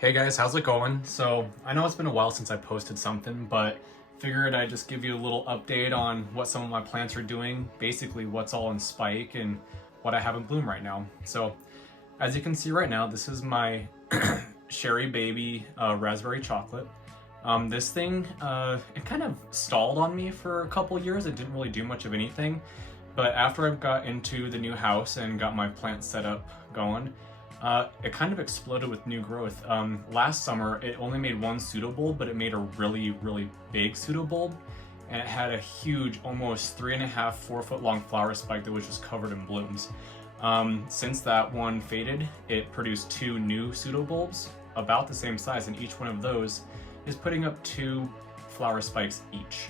Hey guys, how's it going? So, I know it's been a while since I posted something, but figured I'd just give you a little update on what some of my plants are doing, basically what's all in spike and what I have in bloom right now. So, as you can see right now, this is my Sherry Baby Raspberry Chocolate. This thing, it kind of stalled on me for a couple years. It didn't really do much of anything, but after I got into the new house and got my plant set up going, it kind of exploded with new growth. Last summer, it only made one pseudobulb, but it made a really, really big pseudobulb, and it had a huge, almost 3.5, 4 foot long flower spike that was just covered in blooms. Since that one faded, it produced 2 new pseudobulbs, about the same size, and each one of those is putting up 2 flower spikes each.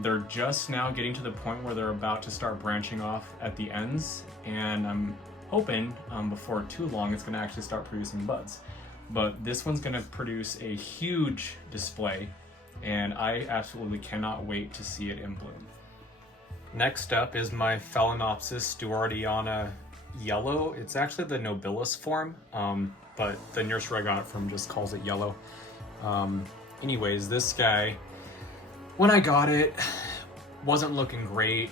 They're just now getting to the point where they're about to start branching off at the ends, and I'm hoping before too long it's going to actually start producing buds. But this one's going to produce a huge display, and I absolutely cannot wait to see it in bloom. Next up is my Phalaenopsis stewardiana yellow. It's actually the nobilis form, but the nursery I got it from just calls it yellow. Anyways, this guy, when I got it, wasn't looking great.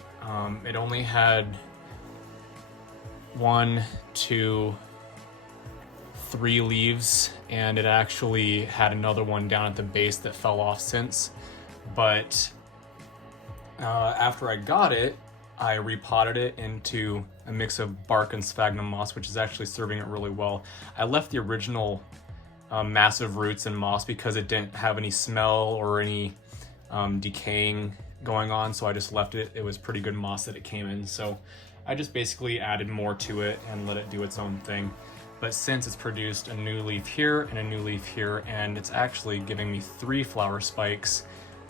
It only had 1, 2, 3 leaves, and it actually had another one down at the base that fell off since. But after I got it, I repotted it into a mix of bark and sphagnum moss, which is actually serving it really well. I left the original massive roots and moss because it didn't have any smell or any decaying going on, so I just left it. It was pretty good moss that it came in, so I just basically added more to it and let it do its own thing. But since it's produced a new leaf here and a new leaf here, and it's actually giving me 3 flower spikes,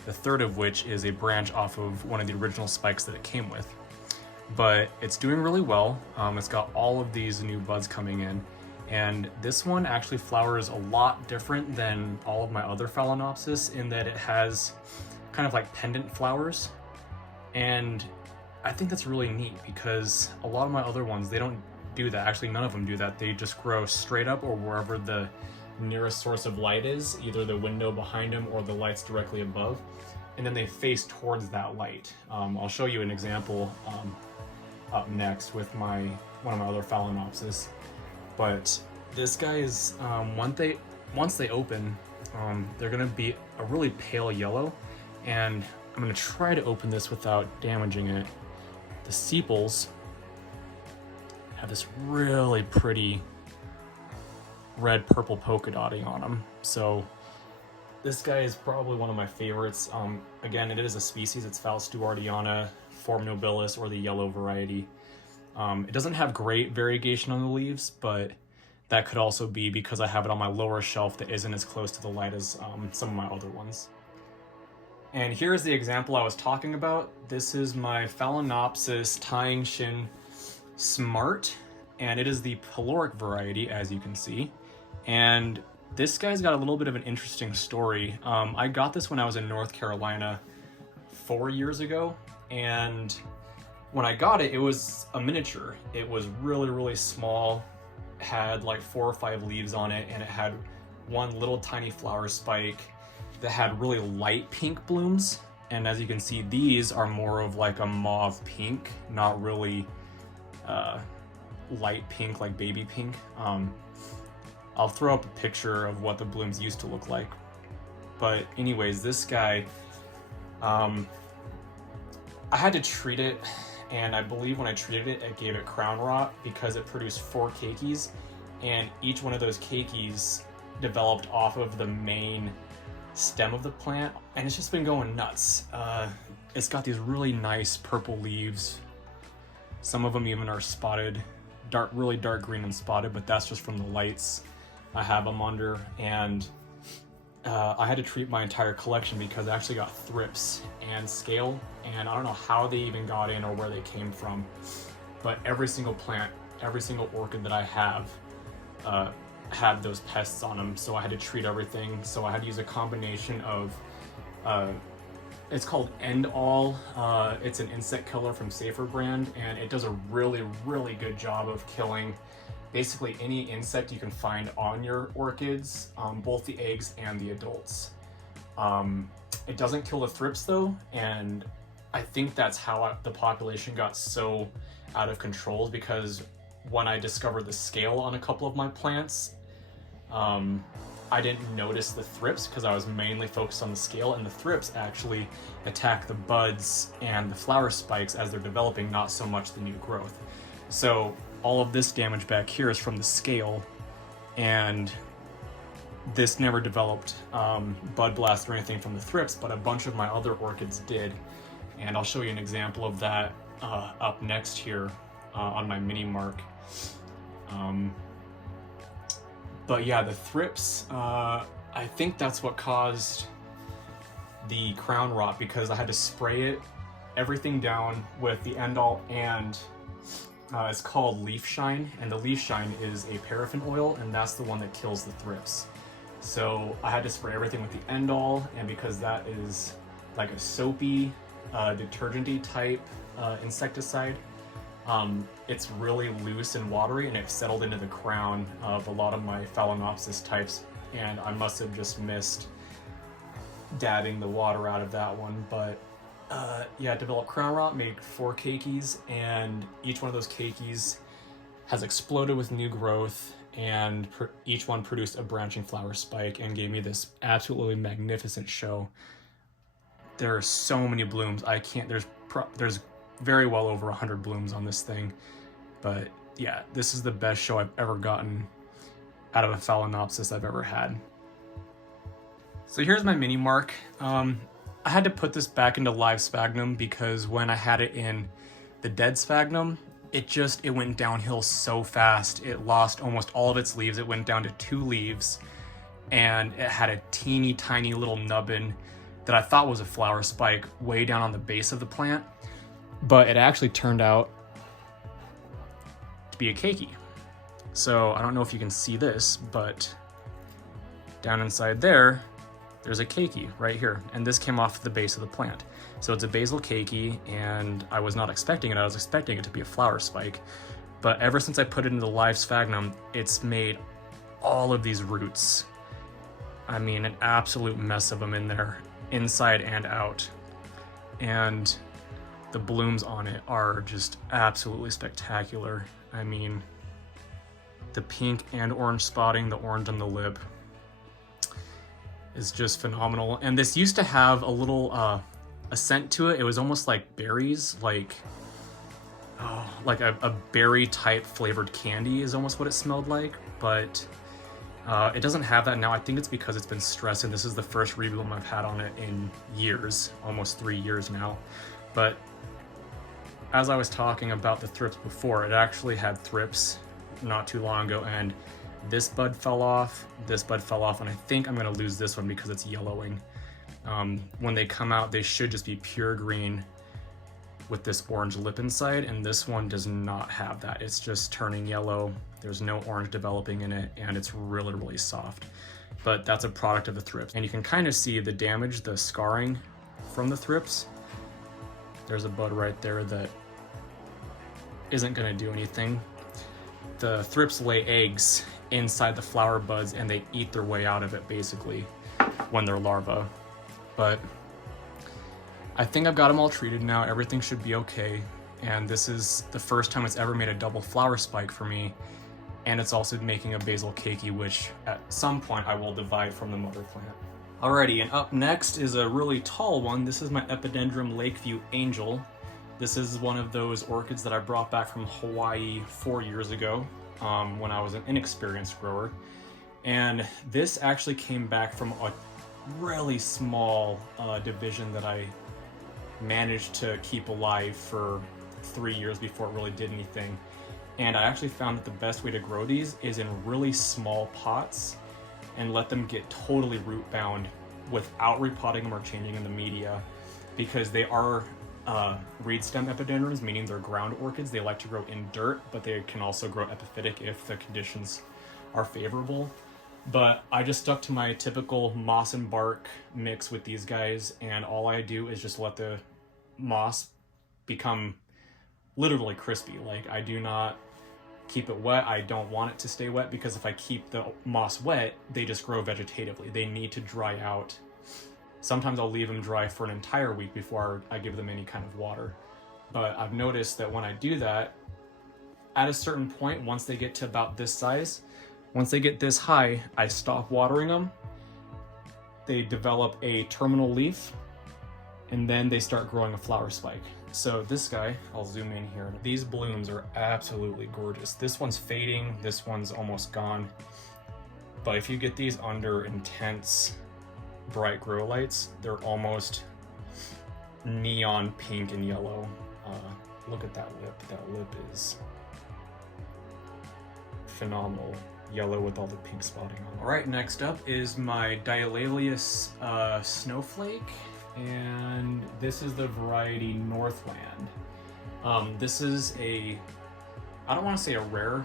the third of which is a branch off of one of the original spikes that it came with. But it's doing really well. It's got all of these new buds coming in, and this one actually flowers a lot different than all of my other Phalaenopsis in that it has kind of like pendant flowers, and I think that's really neat because a lot of my other ones, they don't do that. Actually, none of them do that. They just grow straight up or wherever the nearest source of light is, either the window behind them or the lights directly above, and then they face towards that light. I'll show you an example up next with one of my other Phalaenopsis. But this guy is, once they open, they're gonna be a really pale yellow, and I'm gonna try to open this without damaging it. The sepals have this really pretty red purple polka dotting on them. So this guy is probably one of my favorites. Again, it is a species. It's Phal stewardiana, form nobilis, or the yellow variety. It doesn't have great variegation on the leaves, but that could also be because I have it on my lower shelf that isn't as close to the light as some of my other ones. And here's the example I was talking about. This is my Phalaenopsis Tying Shin Smart, and it is the pyloric variety, as you can see. And this guy's got a little bit of an interesting story. I got this when I was in North Carolina 4 years ago, and when I got it, it was a miniature. It was really, really small, had like 4 or 5 leaves on it, and it had one little tiny flower spike that had really light pink blooms. And as you can see, these are more of like a mauve pink, not really light pink like baby pink. I'll throw up a picture of what the blooms used to look like. But anyways, this guy, I had to treat it, and I believe when I treated it, it gave it crown rot because it produced 4 keikis, and each one of those keikis developed off of the main stem of the plant, and it's just been going nuts. It's got these really nice purple leaves. Some of them even are spotted, really dark green and spotted, but that's just from the lights I have them under. And I had to treat my entire collection because I actually got thrips and scale, and I don't know how they even got in or where they came from, but every single plant, every single orchid that I have had those pests on them, so I had to treat everything. So I had to use a combination of it's called End All. It's an insect killer from Safer brand, and it does a really, really good job of killing basically any insect you can find on your orchids, both the eggs and the adults. It doesn't kill the thrips though, and I think that's how the population got so out of control, because when I discovered the scale on a couple of my plants, I didn't notice the thrips because I was mainly focused on the scale, and the thrips actually attack the buds and the flower spikes as they're developing, not so much the new growth. So all of this damage back here is from the scale, and this never developed bud blast or anything from the thrips, but a bunch of my other orchids did. And I'll show you an example of that up next here on my mini mark. But yeah, the thrips, I think that's what caused the crown rot, because I had to spray it, everything down with the end-all, and it's called leaf shine, and the leaf shine is a paraffin oil, and that's the one that kills the thrips. So I had to spray everything with the end-all, and because that is like a soapy, detergent-y type insecticide, it's really loose and watery, and it settled into the crown of a lot of my Phalaenopsis types, and I must have just missed dabbing the water out of that one. But yeah, developed crown rot, made 4 keikis, and each one of those keikis has exploded with new growth, and each one produced a branching flower spike and gave me this absolutely magnificent show. There are so many blooms. I can't, there's very well over 100 blooms on this thing. But yeah, this is the best show I've ever gotten out of a Phalaenopsis I've ever had. So here's my mini mark. I had to put this back into live sphagnum because when I had it in the dead sphagnum, it went downhill so fast. It lost almost all of its leaves. It went down to 2 leaves, and it had a teeny tiny little nubbin that I thought was a flower spike way down on the base of the plant, but it actually turned out to be a keiki. So I don't know if you can see this, but down inside there's a keiki right here, and this came off the base of the plant. So it's a basil keiki, and I was not expecting it. I was expecting it to be a flower spike, but ever since I put it into the live sphagnum, it's made all of these roots. I mean, an absolute mess of them in there, inside and out. And the blooms on it are just absolutely spectacular. I mean, the pink and orange spotting, the orange on the lip is just phenomenal. And this used to have a little a scent to it. It was almost like berries, like a berry type flavored candy is almost what it smelled like, but it doesn't have that now. I think it's because it's been stressed, and this is the first rebloom I've had on it in years, almost 3 years now. But as I was talking about the thrips before, it actually had thrips not too long ago, and this bud fell off, and I think I'm gonna lose this one because it's yellowing. When they come out, they should just be pure green with this orange lip inside, and this one does not have that. It's just turning yellow. There's no orange developing in it, and it's really, really soft. But that's a product of the thrips. And you can kind of see the damage, the scarring from the thrips. There's a bud right there that isn't gonna do anything. The thrips lay eggs inside the flower buds, and they eat their way out of it basically when they're larvae. But I think I've got them all treated now. Everything should be okay. And this is the first time it's ever made a double flower spike for me. And it's also making a basil keiki, which at some point I will divide from the mother plant. Alrighty, and up next is a really tall one. This is my Epidendrum Lakeview Angel. This is one of those orchids that I brought back from Hawaii 4 years ago when I was an inexperienced grower. And this actually came back from a really small division that I managed to keep alive for 3 years before it really did anything. And I actually found that the best way to grow these is in really small pots and let them get totally root bound without repotting them or changing in the media, because they are reed stem epidendrums, meaning they're ground orchids. They like to grow in dirt, but they can also grow epiphytic if the conditions are favorable. But I just stuck to my typical moss and bark mix with these guys, and all I do is just let the moss become literally crispy. Like, I do not keep it wet. I don't want it to stay wet because if I keep the moss wet, they just grow vegetatively. They need to dry out. Sometimes I'll leave them dry for an entire week before I give them any kind of water. But I've noticed that when I do that, at a certain point, once they get to about this size, once they get this high, I stop watering them. They develop a terminal leaf, and then they start growing a flower spike. So this guy, I'll zoom in here. These blooms are absolutely gorgeous. This one's fading, this one's almost gone. But if you get these under intense bright grow lights, they're almost neon pink and yellow. Look at that lip. That lip is phenomenal. Yellow with all the pink spotting on it. All right, next up is my Dialalius snowflake, and this is the variety Northland. This is a, I don't want to say a rare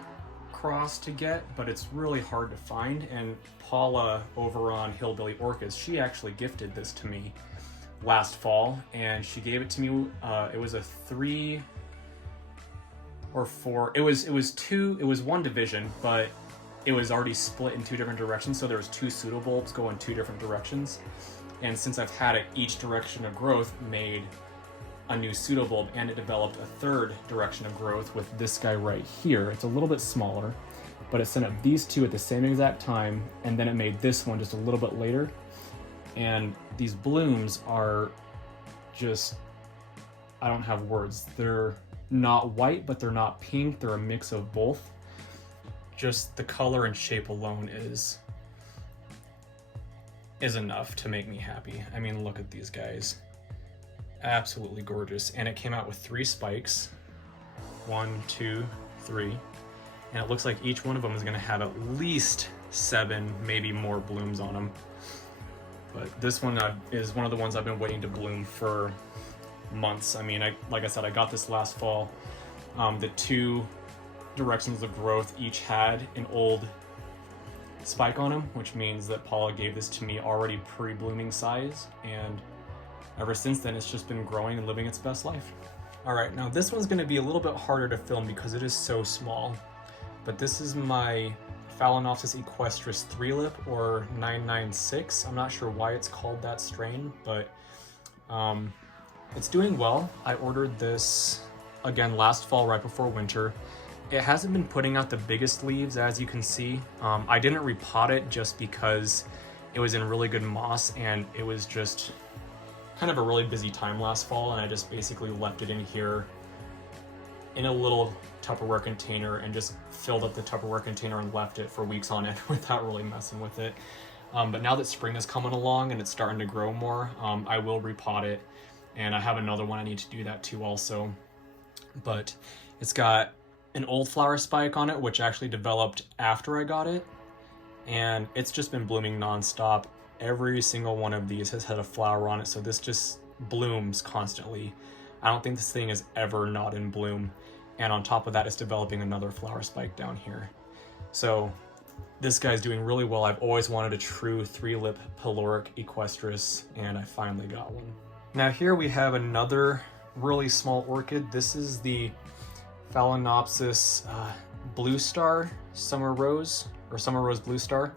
cross to get, but it's really hard to find. And Paula over on Hillbilly Orchids, she actually gifted this to me last fall, and she gave it to me. It was a 3 or 4. It was one division, but it was already split in 2 different directions. So there was 2 pseudobulbs going 2 different directions. And since I've had it, each direction of growth made a new pseudobulb, and it developed a 3rd direction of growth with this guy right here. It's a little bit smaller, but it sent up these 2 at the same exact time, and then it made this one just a little bit later. And these blooms are just, I don't have words. They're not white, but they're not pink. They're a mix of both. Just the color and shape alone is enough to make me happy. I mean, look at these guys. Absolutely gorgeous. And it came out with 3 spikes. 1, 2, 3. And it looks like each one of them is gonna have at least 7, maybe more blooms on them. But this one is one of the ones I've been waiting to bloom for months. I mean, like I said, I got this last fall. The 2 directions of growth each had an old spike on them, which means that Paula gave this to me already pre-blooming size, and ever since then it's just been growing and living its best life. All right, now this one's going to be a little bit harder to film because it is so small, but this is my Phalaenopsis equestris 3-lip, or 996. I'm not sure why it's called that strain, but it's doing well. I ordered this again last fall right before winter. It hasn't been putting out the biggest leaves, as you can see. I didn't repot it just because it was in really good moss, and it was just kind of a really busy time last fall, and I just basically left it in here in a little Tupperware container and just filled up the Tupperware container and left it for weeks on end without really messing with it. But now that spring is coming along and it's starting to grow more, I will repot it, and I have another one I need to do that too also. But it's got an old flower spike on it, which actually developed after I got it, and it's just been blooming nonstop. Every single one of these has had a flower on it, so this just blooms constantly. I don't think this thing is ever not in bloom, and on top of that, it's developing another flower spike down here. So this guy's doing really well. I've always wanted a true 3-lip Peloric equestris, and I finally got one. Now here we have another really small orchid. This is the Phalaenopsis Blue Star Summer Rose, or Summer Rose Blue Star.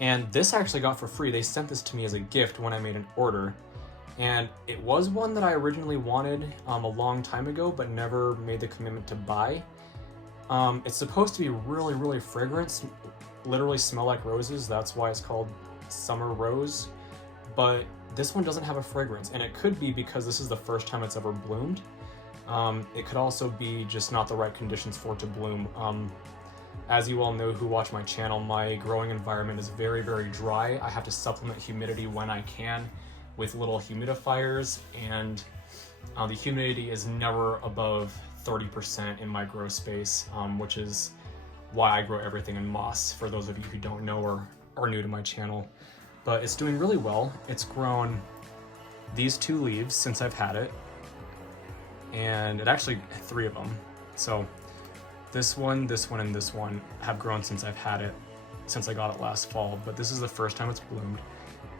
And this I actually got for free. They sent this to me as a gift when I made an order. And it was one that I originally wanted a long time ago, but never made the commitment to buy. It's supposed to be really, really fragrant, literally smell like roses. That's why it's called Summer Rose. But this one doesn't have a fragrance, and it could be because this is the first time it's ever bloomed. It could also be just not the right conditions for it to bloom. As you all know who watch my channel, my growing environment is very, very dry. I have to supplement humidity when I can with little humidifiers, and the humidity is never above 30% in my grow space, which is why I grow everything in moss, for those of you who don't know or are new to my channel. But it's doing really well. It's grown these 2 leaves since I've had it, and it actually 3 of them. So this one, and this one have grown since I've had it, since I got it last fall, but this is the first time it's bloomed,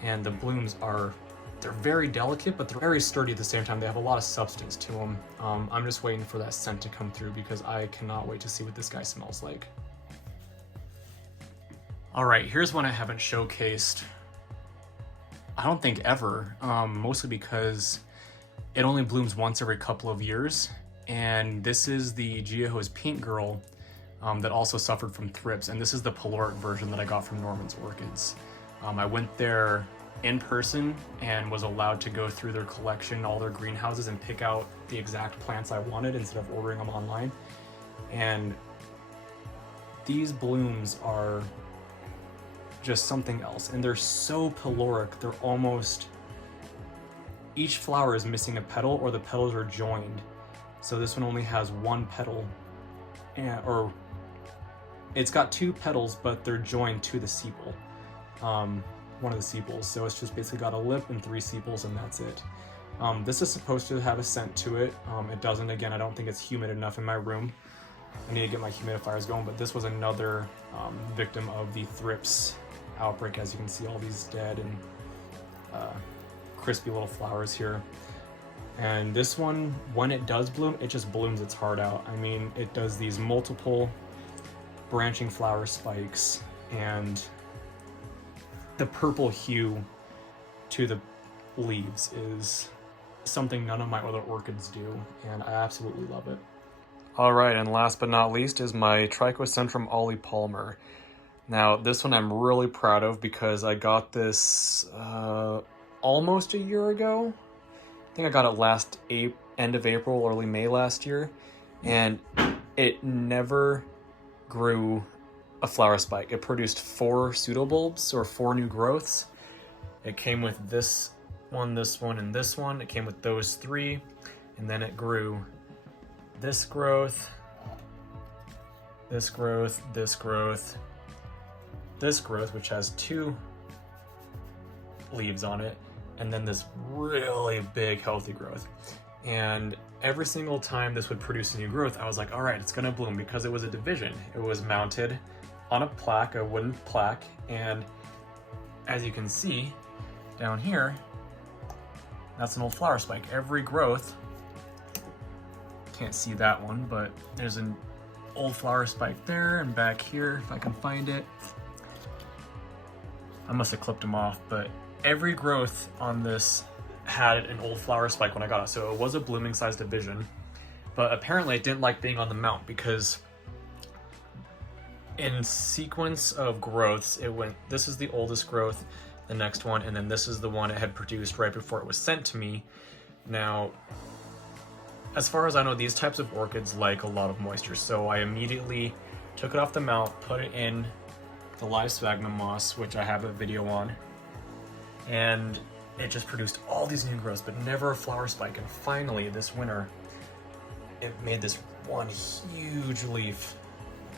and the blooms are they're very delicate, but they're very sturdy at the same time. They have a lot of substance to them. I'm just waiting for that scent to come through because I cannot wait to see what this guy smells like. All right, here's one I haven't showcased, I don't think ever, mostly because it only blooms once every couple of years. And this is the Geoho's Pink Girl that also suffered from thrips. And this is the peloric version that I got from Norman's Orchids. I went there in person and was allowed to go through their collection, all their greenhouses, and pick out the exact plants I wanted instead of ordering them online. And these blooms are just something else, and they're so peloric. They're almost, each flower is missing a petal, or the petals are joined. So this one only has one petal, or it's got two petals, but they're joined to the sepal, one of the sepals. So it's just basically got a lip and 3 sepals, and that's it. This is supposed to have a scent to it. It doesn't. Again, I don't think it's humid enough in my room. I need to get my humidifiers going, but this was another victim of the thrips outbreak. As you can see, all these dead and crispy little flowers here. And this one, when it does bloom, it just blooms its heart out. I mean, it does these multiple branching flower spikes, and the purple hue to the leaves is something none of my other orchids do, and I absolutely love it. All right, and last but not least is my Trichocentrum Ollie Palmer. Now, this one I'm really proud of because I got this almost a year ago. I think I got it end of April, early May last year, and it never grew a flower spike. It produced 4 pseudobulbs, or 4 new growths. It came with this one, and this one. It came with those 3, and then it grew this growth, this growth, this growth, this growth, which has 2 leaves on it, and then this really big healthy growth. And every single time this would produce a new growth, I was like, all right, it's gonna bloom, because it was a division. It was mounted on a plaque, a wooden plaque, and as you can see down here, that's an old flower spike. Every growth, can't see that one, but there's an old flower spike there, and back here, if I can find it. I must have clipped them off, but every growth on this had an old flower spike when I got it. So it was a blooming size division, but apparently it didn't like being on the mount, because in sequence of growths, it went, this is the oldest growth, the next one, and then this is the one it had produced right before it was sent to me. Now, as far as I know, these types of orchids like a lot of moisture, so I immediately took it off the mount, put it in the live sphagnum moss, which I have a video on, and it just produced all these new growths, but never a flower spike. And finally, this winter, it made this one huge leaf,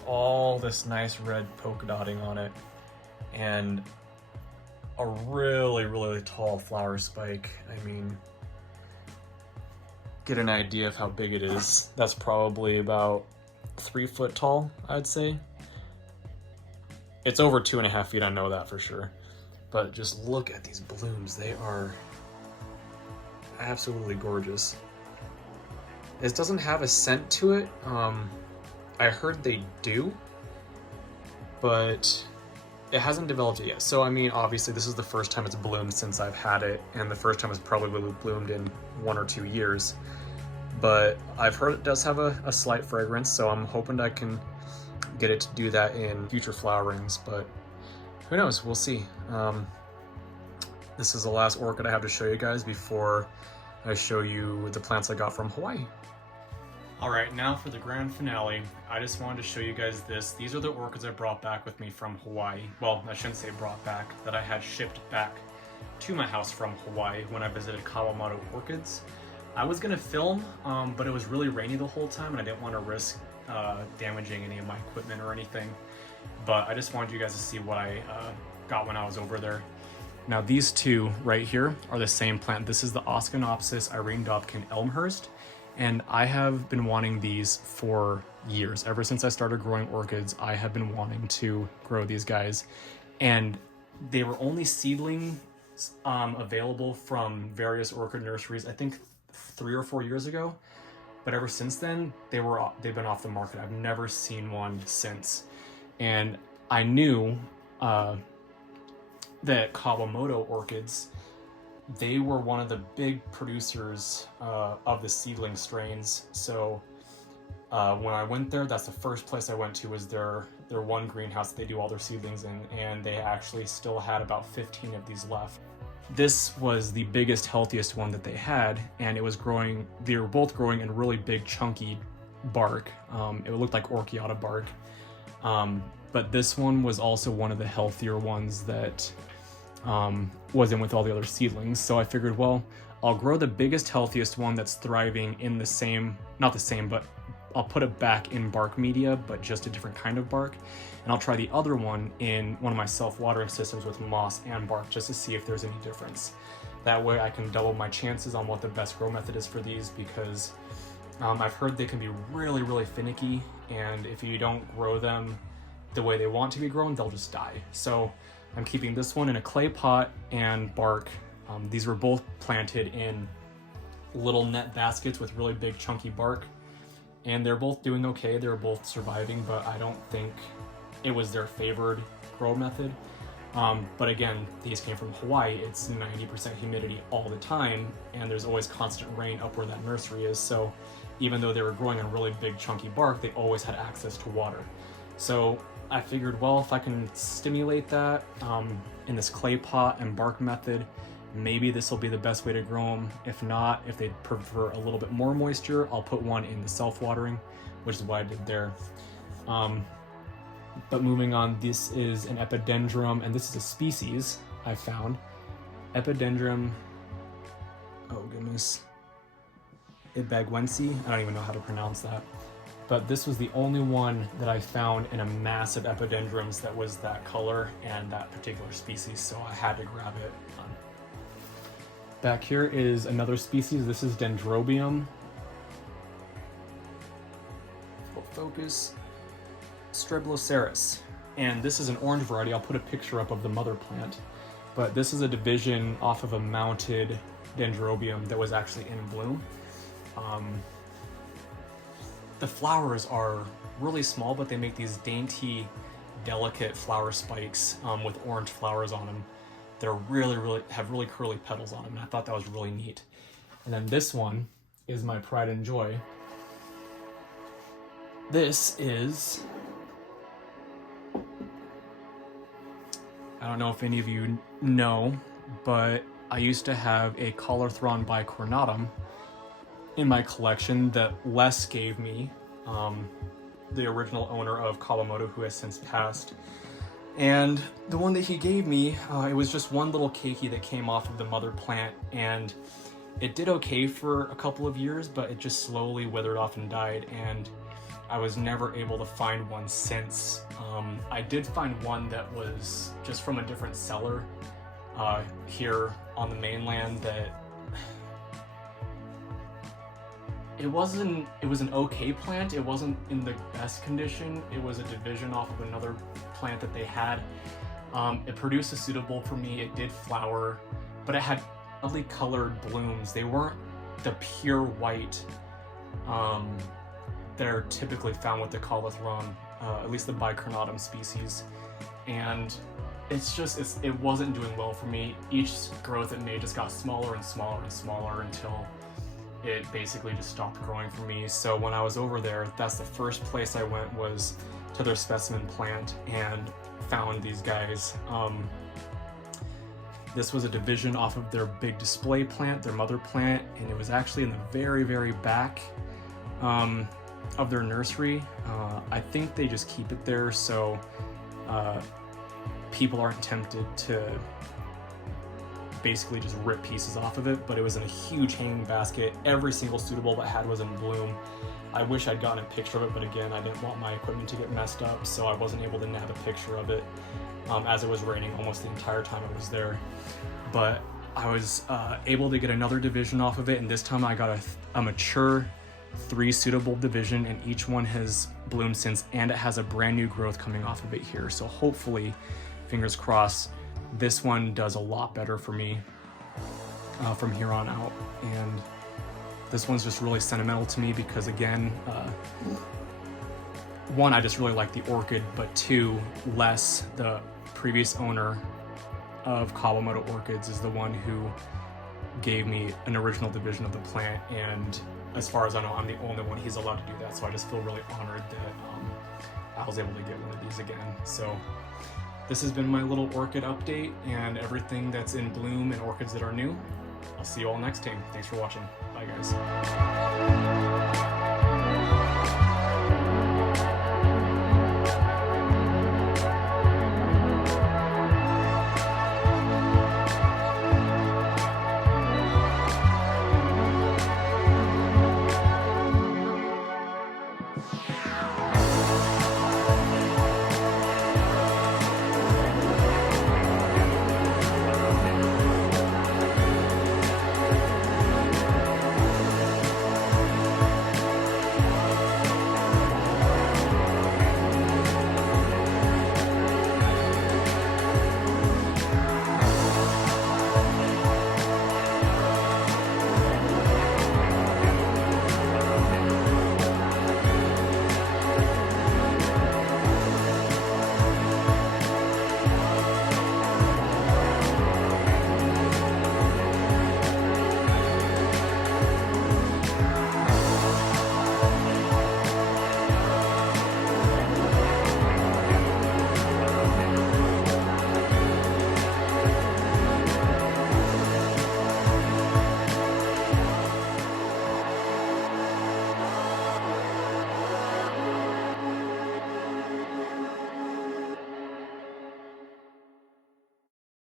all this nice red polka dotting on it, and a really, really tall flower spike. I mean, get an idea of how big it is. That's probably about 3 foot tall, I'd say. It's over 2.5 feet, I know that for sure. But just look at these blooms. They are absolutely gorgeous. This doesn't have a scent to it. I heard they do, but it hasn't developed it yet. So, I mean, obviously this is the first time it's bloomed since I've had it, and the first time it's probably bloomed in 1 or 2 years. But I've heard it does have a slight fragrance, so I'm hoping I can get it to do that in future flowerings, but who knows, we'll see. This is the last orchid I have to show you guys before I show you the plants I got from Hawaii. All right, now for the grand finale, I just wanted to show you guys this. These are the orchids I brought back with me from Hawaii. Well, I shouldn't say brought back, that I had shipped back to my house from Hawaii when I visited Kawamoto Orchids. I was gonna film, but it was really rainy the whole time, and I didn't want to risk damaging any of my equipment or anything. But I just wanted you guys to see what I got when I was over there. Now these two right here are the same plant. This is the Oscanopsis Irene Dobkin Elmhurst, and I have been wanting these for years. Ever since I started growing orchids, I have been wanting to grow these guys, and they were only seedling available from various orchid nurseries, I think 3 or 4 years ago. But ever since then, they've been off the market. I've never seen one since. And I knew that Kawamoto orchids, they were one of the big producers of the seedling strains. So when I went there, that's the first place I went to, was their one greenhouse that they do all their seedlings in, and they actually still had about 15 of these left. This was the biggest, healthiest one that they had, and it was growing, they were both growing in really big, chunky bark. It looked like Orchiata bark. But this one was also one of the healthier ones that was in with all the other seedlings. So I figured, well, I'll grow the biggest, healthiest one that's thriving in the same, not the same, but I'll put it back in bark media, but just a different kind of bark. And I'll try the other one in one of my self-watering systems with moss and bark, just to see if there's any difference. That way I can double my chances on what the best grow method is for these, because I've heard they can be really, really finicky, and if you don't grow them the way they want to be grown, they'll just die. So I'm keeping this one in a clay pot and bark. These were both planted in little net baskets with really big, chunky bark, and they're both doing okay. They're both surviving, but I don't think it was their favored grow method. But again, these came from Hawaii. It's 90% humidity all the time, and there's always constant rain up where that nursery is. So even though they were growing on really big, chunky bark, they always had access to water. So I figured, well, if I can stimulate that in this clay pot and bark method, maybe this will be the best way to grow them. If not, if they prefer a little bit more moisture, I'll put one in the self-watering, which is what I did there. But moving on, this is an epidendrum, and this is a species I found. Epidendrum, oh goodness, Ibagwensi, I don't even know how to pronounce that. But this was the only one that I found in a mass of epidendrums that was that color and that particular species, so I had to grab it. Back here is another species. This is Dendrobium. Full focus. Strebloceras. And this is an orange variety. I'll put a picture up of the mother plant. But this is a division off of a mounted Dendrobium that was actually in bloom. The flowers are really small, but they make these dainty, delicate flower spikes with orange flowers on them. They're have really curly petals on them, and I thought that was really neat. And then this one is my pride and joy. This is, I don't know if any of you know, but I used to have a Collathron bicornutum in my collection that Les gave me, the original owner of Kawamoto, who has since passed. And the one that he gave me, it was just one little keiki that came off of the mother plant, and it did okay for a couple of years, but it just slowly withered off and died, and I was never able to find one since. I did find one that was just from a different seller here on the mainland that it was an okay plant. It wasn't in the best condition. It was a division off of another plant that they had. It produced a suitable for me. It did flower, but it had oddly colored blooms. They weren't the pure white that are typically found with the Collathron, at least the bicornutum species. And it wasn't doing well for me. Each growth it made just got smaller and smaller and smaller until it basically just stopped growing for me. So when I was over there, that's the first place I went, was to their specimen plant, and found these guys. This was a division off of their big display plant, their mother plant, and it was actually in the very, very back of their nursery. I think they just keep it there so people aren't tempted to basically just rip pieces off of it, but it was in a huge hanging basket. Every single suitable that had was in bloom. I wish I'd gotten a picture of it, but again, I didn't want my equipment to get messed up, so I wasn't able to nab a picture of it as it was raining almost the entire time I was there. But I was able to get another division off of it, and this time I got a mature 3 suitable division, and each one has bloomed since, and it has a brand new growth coming off of it here. So hopefully, fingers crossed, this one does a lot better for me from here on out. And this one's just really sentimental to me because, again, one, I just really like the orchid, but two, Les, the previous owner of Kawamoto Orchids, is the one who gave me an original division of the plant, and as far as I know, I'm the only one he's allowed to do that, so I just feel really honored that I was able to get one of these again. So this has been my little orchid update and everything that's in bloom and orchids that are new. I'll see you all next time. Thanks for watching. Bye, guys.